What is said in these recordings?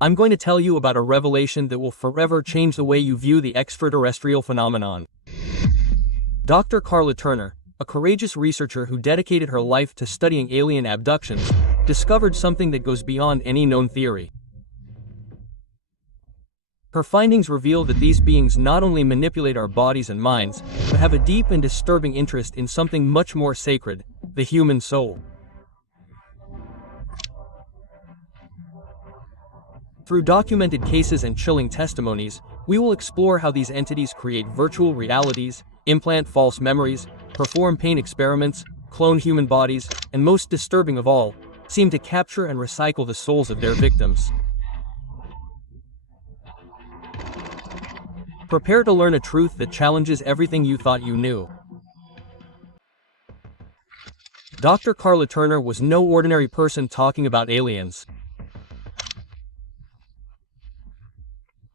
I'm going to tell you about a revelation that will forever change the way you view the extraterrestrial phenomenon. Dr. Karla Turner, a courageous researcher who dedicated her life to studying alien abductions, discovered something that goes beyond any known theory. Her findings reveal that these beings not only manipulate our bodies and minds, but have a deep and disturbing interest in something much more sacred, the human soul. Through documented cases and chilling testimonies, we will explore how these entities create virtual realities, implant false memories, perform pain experiments, clone human bodies, and most disturbing of all, seem to capture and recycle the souls of their victims. Prepare to learn a truth that challenges everything you thought you knew. Dr. Karla Turner was no ordinary person talking about aliens.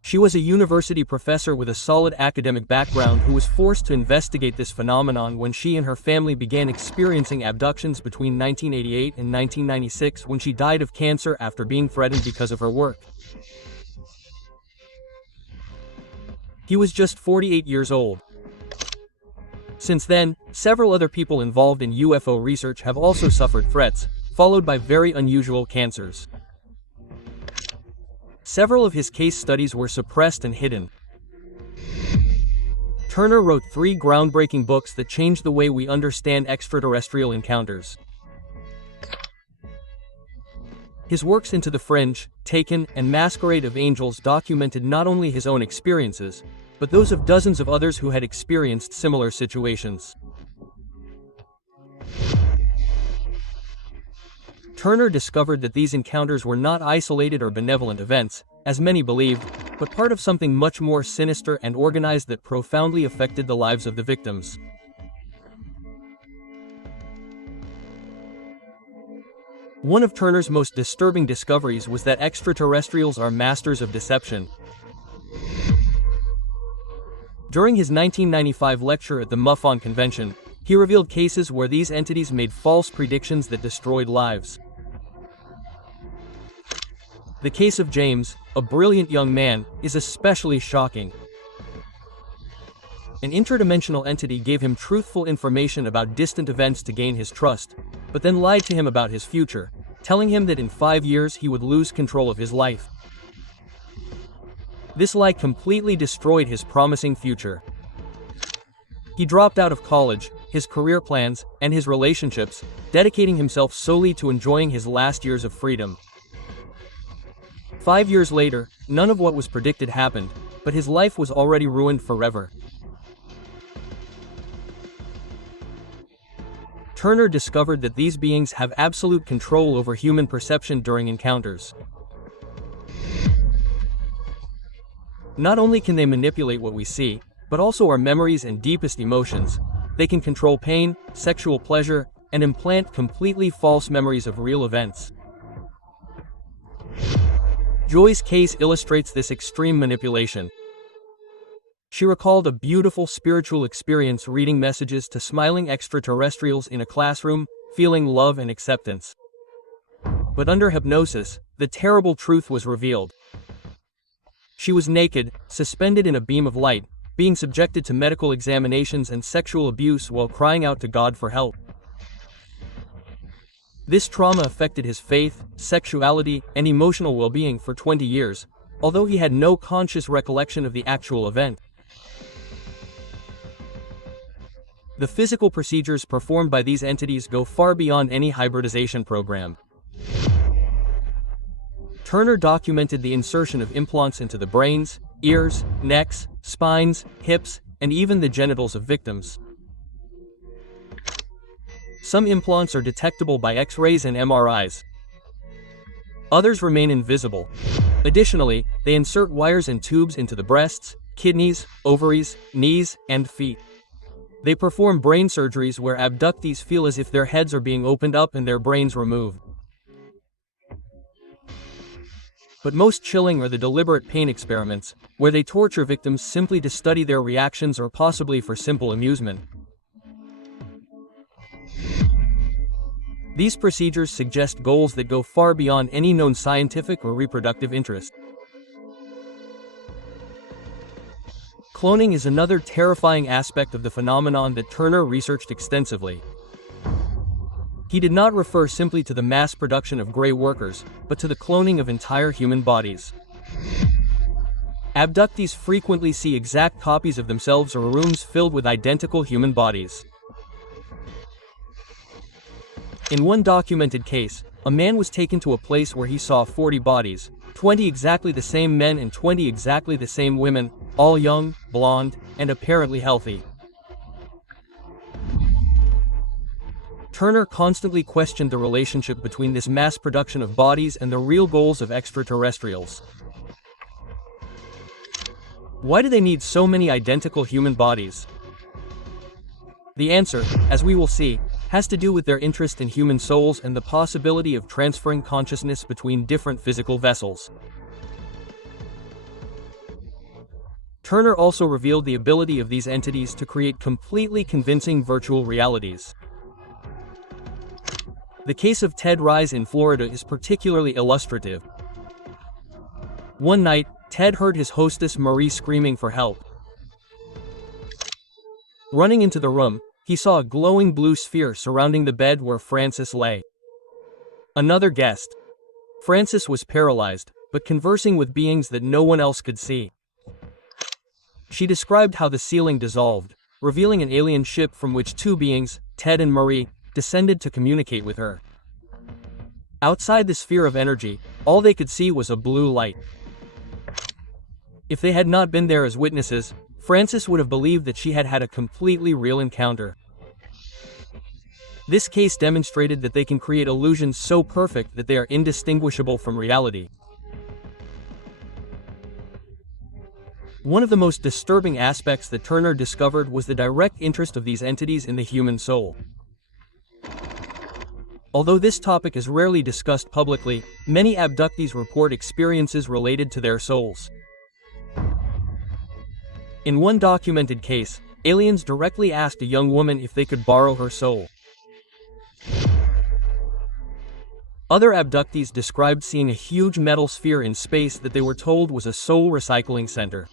She was a university professor with a solid academic background who was forced to investigate this phenomenon when she and her family began experiencing abductions between 1988 and 1996, when she died of cancer after being threatened because of her work. He was just 48 years old. Since then, several other people involved in UFO research have also suffered threats, followed by very unusual cancers. Several of his case studies were suppressed and hidden. Turner wrote 3 groundbreaking books that changed the way we understand extraterrestrial encounters. His works Into the Fringe, Taken, and Masquerade of Angels documented not only his own experiences, but those of dozens of others who had experienced similar situations. Turner discovered that these encounters were not isolated or benevolent events, as many believed, but part of something much more sinister and organized that profoundly affected the lives of the victims. One of Turner's most disturbing discoveries was that extraterrestrials are masters of deception. During his 1995 lecture at the MUFON convention, he revealed cases where these entities made false predictions that destroyed lives. The case of James, a brilliant young man, is especially shocking. An interdimensional entity gave him truthful information about distant events to gain his trust, but then lied to him about his future, telling him that in 5 years he would lose control of his life. This lie completely destroyed his promising future. He dropped out of college, his career plans, and his relationships, dedicating himself solely to enjoying his last years of freedom. 5 years later, none of what was predicted happened, but his life was already ruined forever. Turner discovered that these beings have absolute control over human perception during encounters. Not only can they manipulate what we see, but also our memories and deepest emotions. They can control pain, sexual pleasure, and implant completely false memories of real events. Joy's case illustrates this extreme manipulation. She recalled a beautiful spiritual experience reading messages to smiling extraterrestrials in a classroom, feeling love and acceptance. But under hypnosis, the terrible truth was revealed. She was naked, suspended in a beam of light, being subjected to medical examinations and sexual abuse while crying out to God for help. This trauma affected his faith, sexuality, and emotional well-being for 20 years, although he had no conscious recollection of the actual event. The physical procedures performed by these entities go far beyond any hybridization program. Turner documented the insertion of implants into the brains, ears, necks, spines, hips, and even the genitals of victims. Some implants are detectable by X-rays and MRIs. Others remain invisible. Additionally, they insert wires and tubes into the breasts, kidneys, ovaries, knees, and feet. They perform brain surgeries where abductees feel as if their heads are being opened up and their brains removed. But most chilling are the deliberate pain experiments, where they torture victims simply to study their reactions or possibly for simple amusement. These procedures suggest goals that go far beyond any known scientific or reproductive interest. Cloning is another terrifying aspect of the phenomenon that Turner researched extensively. He did not refer simply to the mass production of gray workers, but to the cloning of entire human bodies. Abductees frequently see exact copies of themselves or rooms filled with identical human bodies. In one documented case, a man was taken to a place where he saw 40 bodies, 20 exactly the same men and 20 exactly the same women, all young, blonde, and apparently healthy. Turner constantly questioned the relationship between this mass production of bodies and the real goals of extraterrestrials. Why do they need so many identical human bodies? The answer, as we will see, has to do with their interest in human souls and the possibility of transferring consciousness between different physical vessels. Turner also revealed the ability of these entities to create completely convincing virtual realities. The case of Ted Rise in Florida is particularly illustrative. One night, Ted heard his hostess Marie screaming for help. Running into the room, he saw a glowing blue sphere surrounding the bed where Frances lay. Another guest. Frances was paralyzed, but conversing with beings that no one else could see. She described how the ceiling dissolved, revealing an alien ship from which two beings, Ted and Marie, descended to communicate with her. Outside the sphere of energy, all they could see was a blue light. If they had not been there as witnesses, Frances would have believed that she had had a completely real encounter. This case demonstrated that they can create illusions so perfect that they are indistinguishable from reality. One of the most disturbing aspects that Turner discovered was the direct interest of these entities in the human soul. Although this topic is rarely discussed publicly, many abductees report experiences related to their souls. In one documented case, aliens directly asked a young woman if they could borrow her soul. Other abductees described seeing a huge metal sphere in space that they were told was a soul recycling center.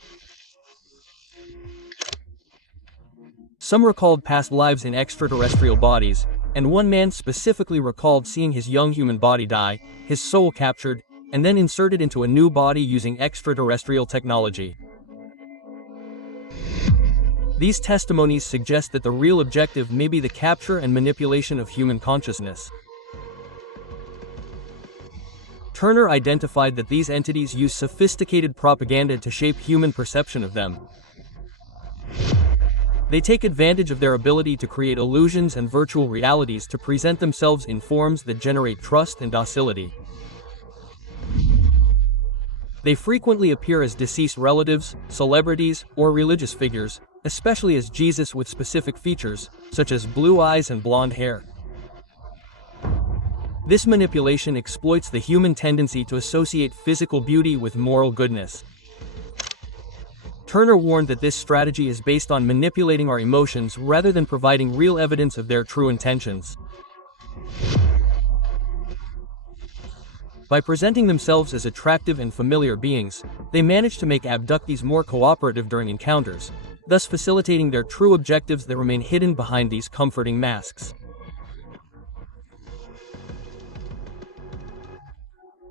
Some recalled past lives in extraterrestrial bodies, and one man specifically recalled seeing his young human body die, his soul captured, and then inserted into a new body using extraterrestrial technology. These testimonies suggest that the real objective may be the capture and manipulation of human consciousness. Turner identified that these entities use sophisticated propaganda to shape human perception of them. They take advantage of their ability to create illusions and virtual realities to present themselves in forms that generate trust and docility. They frequently appear as deceased relatives, celebrities, or religious figures, especially as Jesus with specific features, such as blue eyes and blonde hair. This manipulation exploits the human tendency to associate physical beauty with moral goodness. Turner warned that this strategy is based on manipulating our emotions rather than providing real evidence of their true intentions. By presenting themselves as attractive and familiar beings, they manage to make abductees more cooperative during encounters, thus facilitating their true objectives that remain hidden behind these comforting masks.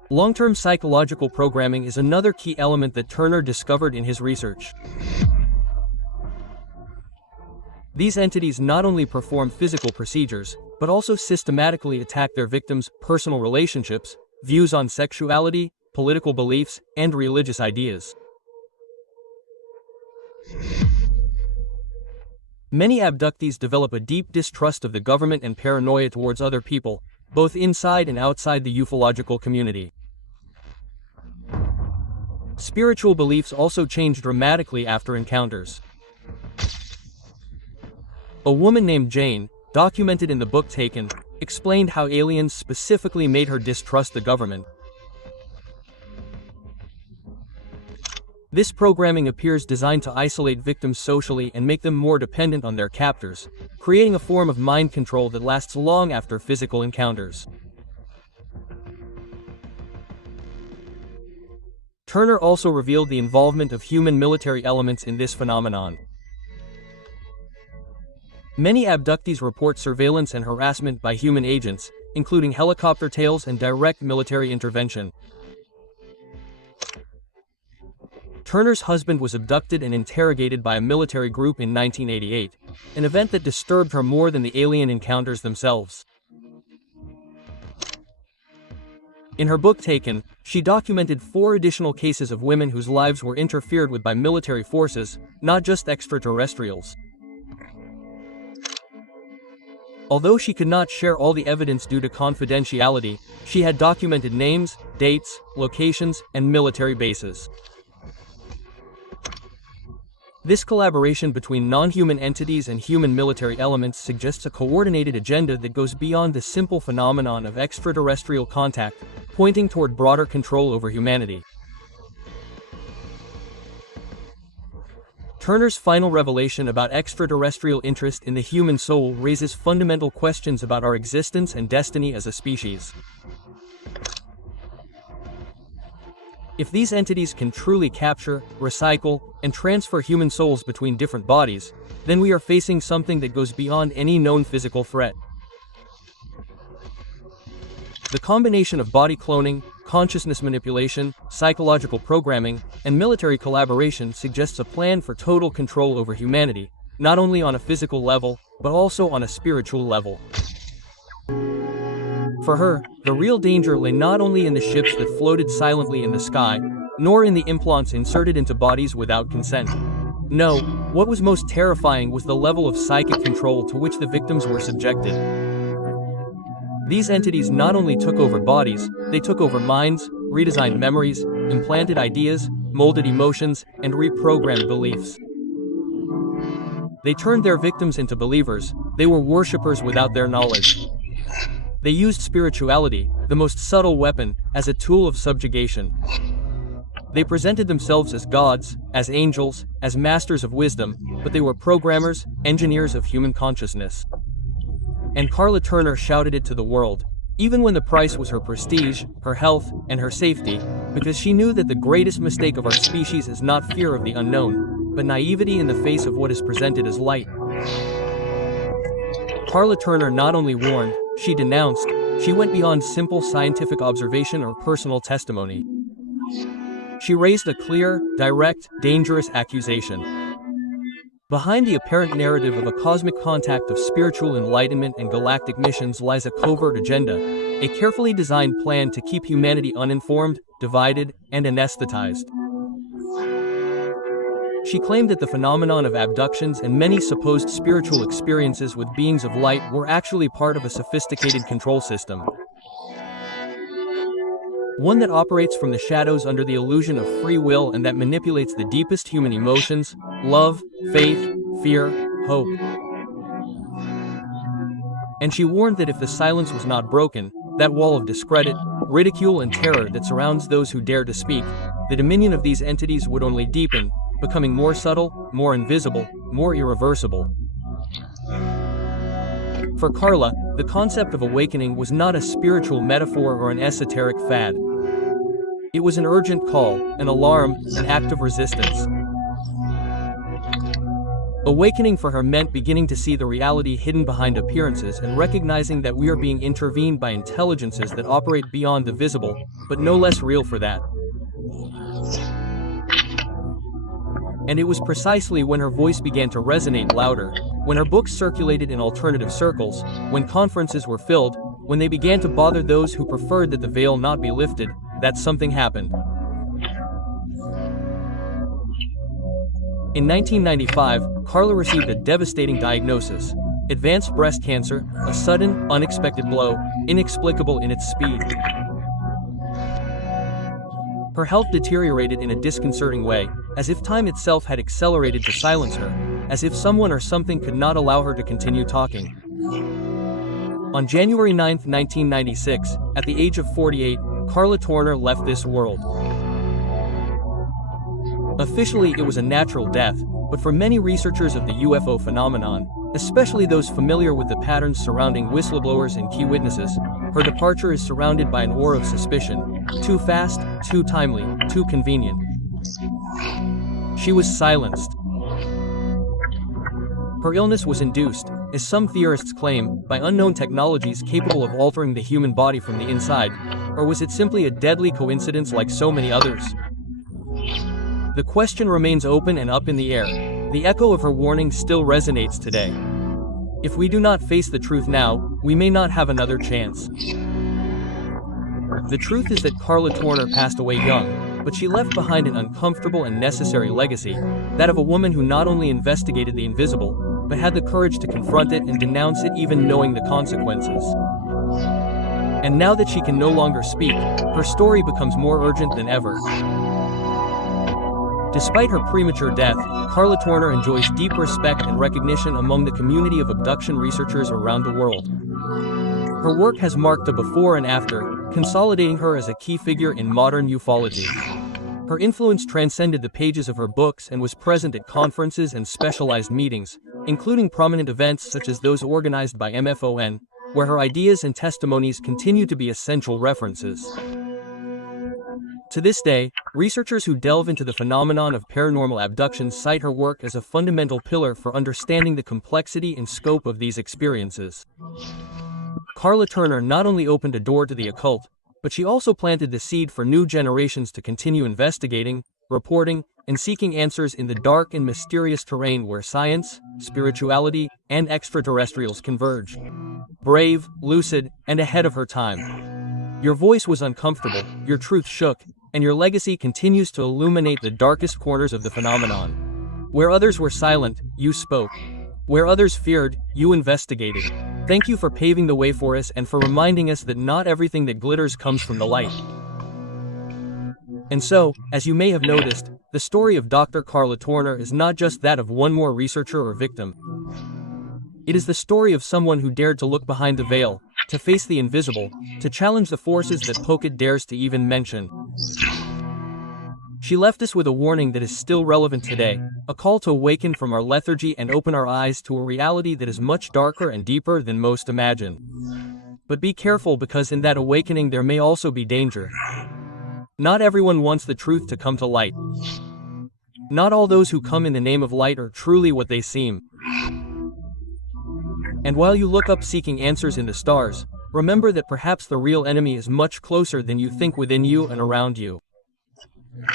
Long-term psychological programming is another key element that Turner discovered in his research. These entities not only perform physical procedures, but also systematically attack their victims' personal relationships, views on sexuality, political beliefs, and religious ideas. Many abductees develop a deep distrust of the government and paranoia towards other people, both inside and outside the ufological community. Spiritual beliefs also change dramatically after encounters. A woman named Jane, documented in the book Taken, explained how aliens specifically made her distrust the government. This programming appears designed to isolate victims socially and make them more dependent on their captors, creating a form of mind control that lasts long after physical encounters. Turner also revealed the involvement of human military elements in this phenomenon. Many abductees report surveillance and harassment by human agents, including helicopter tails and direct military intervention. Turner's husband was abducted and interrogated by a military group in 1988, an event that disturbed her more than the alien encounters themselves. In her book Taken, she documented 4 additional cases of women whose lives were interfered with by military forces, not just extraterrestrials. Although she could not share all the evidence due to confidentiality, she had documented names, dates, locations, and military bases. This collaboration between non-human entities and human military elements suggests a coordinated agenda that goes beyond the simple phenomenon of extraterrestrial contact, pointing toward broader control over humanity. Turner's final revelation about extraterrestrial interest in the human soul raises fundamental questions about our existence and destiny as a species. If these entities can truly capture, recycle, and transfer human souls between different bodies, then we are facing something that goes beyond any known physical threat. The combination of body cloning, consciousness manipulation, psychological programming, and military collaboration suggests a plan for total control over humanity, not only on a physical level, but also on a spiritual level. For her, the real danger lay not only in the ships that floated silently in the sky, nor in the implants inserted into bodies without consent. No, what was most terrifying was the level of psychic control to which the victims were subjected. These entities not only took over bodies, they took over minds, redesigned memories, implanted ideas, molded emotions, and reprogrammed beliefs. They turned their victims into believers. They were worshippers without their knowledge. They used spirituality, the most subtle weapon, as a tool of subjugation. They presented themselves as gods, as angels, as masters of wisdom, but they were programmers, engineers of human consciousness. And Karla Turner shouted it to the world, even when the price was her prestige, her health, and her safety, because she knew that the greatest mistake of our species is not fear of the unknown, but naivety in the face of what is presented as light. Karla Turner not only warned, she denounced, she went beyond simple scientific observation or personal testimony. She raised a clear, direct, dangerous accusation. Behind the apparent narrative of a cosmic contact of spiritual enlightenment and galactic missions lies a covert agenda, a carefully designed plan to keep humanity uninformed, divided, and anesthetized. She claimed that the phenomenon of abductions and many supposed spiritual experiences with beings of light were actually part of a sophisticated control system. One that operates from the shadows under the illusion of free will and that manipulates the deepest human emotions: love, faith, fear, hope. And she warned that if the silence was not broken, that wall of discredit, ridicule, and terror that surrounds those who dare to speak, the dominion of these entities would only deepen, becoming more subtle, more invisible, more irreversible. For Karla, the concept of awakening was not a spiritual metaphor or an esoteric fad. It was an urgent call, an alarm, an act of resistance. Awakening for her meant beginning to see the reality hidden behind appearances and recognizing that we are being intervened by intelligences that operate beyond the visible, but no less real for that. And it was precisely when her voice began to resonate louder, when her books circulated in alternative circles, when conferences were filled, when they began to bother those who preferred that the veil not be lifted, that something happened. In 1995, Karla received a devastating diagnosis: advanced breast cancer, a sudden, unexpected blow, inexplicable in its speed. Her health deteriorated in a disconcerting way, as if time itself had accelerated to silence her, as if someone or something could not allow her to continue talking. On January 9, 1996, at the age of 48, Karla Turner left this world. Officially, it was a natural death, but for many researchers of the UFO phenomenon, especially those familiar with the patterns surrounding whistleblowers and key witnesses, her departure is surrounded by an aura of suspicion. Too fast, too timely, too convenient. She was silenced. Her illness was induced, as some theorists claim, by unknown technologies capable of altering the human body from the inside, or was it simply a deadly coincidence like so many others? The question remains open and up in the air. The echo of her warning still resonates today. If we do not face the truth now, we may not have another chance. The truth is that Karla Torner passed away young, but she left behind an uncomfortable and necessary legacy, that of a woman who not only investigated the invisible, but had the courage to confront it and denounce it even knowing the consequences. And now that she can no longer speak, her story becomes more urgent than ever. Despite her premature death, Karla Torner enjoys deep respect and recognition among the community of abduction researchers around the world. Her work has marked a before and after, consolidating her as a key figure in modern ufology. Her influence transcended the pages of her books and was present at conferences and specialized meetings, including prominent events such as those organized by MFON, where her ideas and testimonies continue to be essential references. To this day, researchers who delve into the phenomenon of paranormal abductions cite her work as a fundamental pillar for understanding the complexity and scope of these experiences. Karla Torner not only opened a door to the occult, but she also planted the seed for new generations to continue investigating, reporting, and seeking answers in the dark and mysterious terrain where science, spirituality, and extraterrestrials converge. Brave, lucid, and ahead of her time. Your voice was uncomfortable, your truth shook, and your legacy continues to illuminate the darkest corners of the phenomenon. Where others were silent, you spoke. Where others feared, you investigated. Thank you for paving the way for us and for reminding us that not everything that glitters comes from the light. And so, as you may have noticed, the story of Dr. Karla Torner is not just that of one more researcher or victim. It is the story of someone who dared to look behind the veil, to face the invisible, to challenge the forces that Pokit dares to even mention. She left us with a warning that is still relevant today, a call to awaken from our lethargy and open our eyes to a reality that is much darker and deeper than most imagine. But be careful, because in that awakening there may also be danger. Not everyone wants the truth to come to light. Not all those who come in the name of light are truly what they seem. And while you look up seeking answers in the stars, remember that perhaps the real enemy is much closer than you think, within you and around you.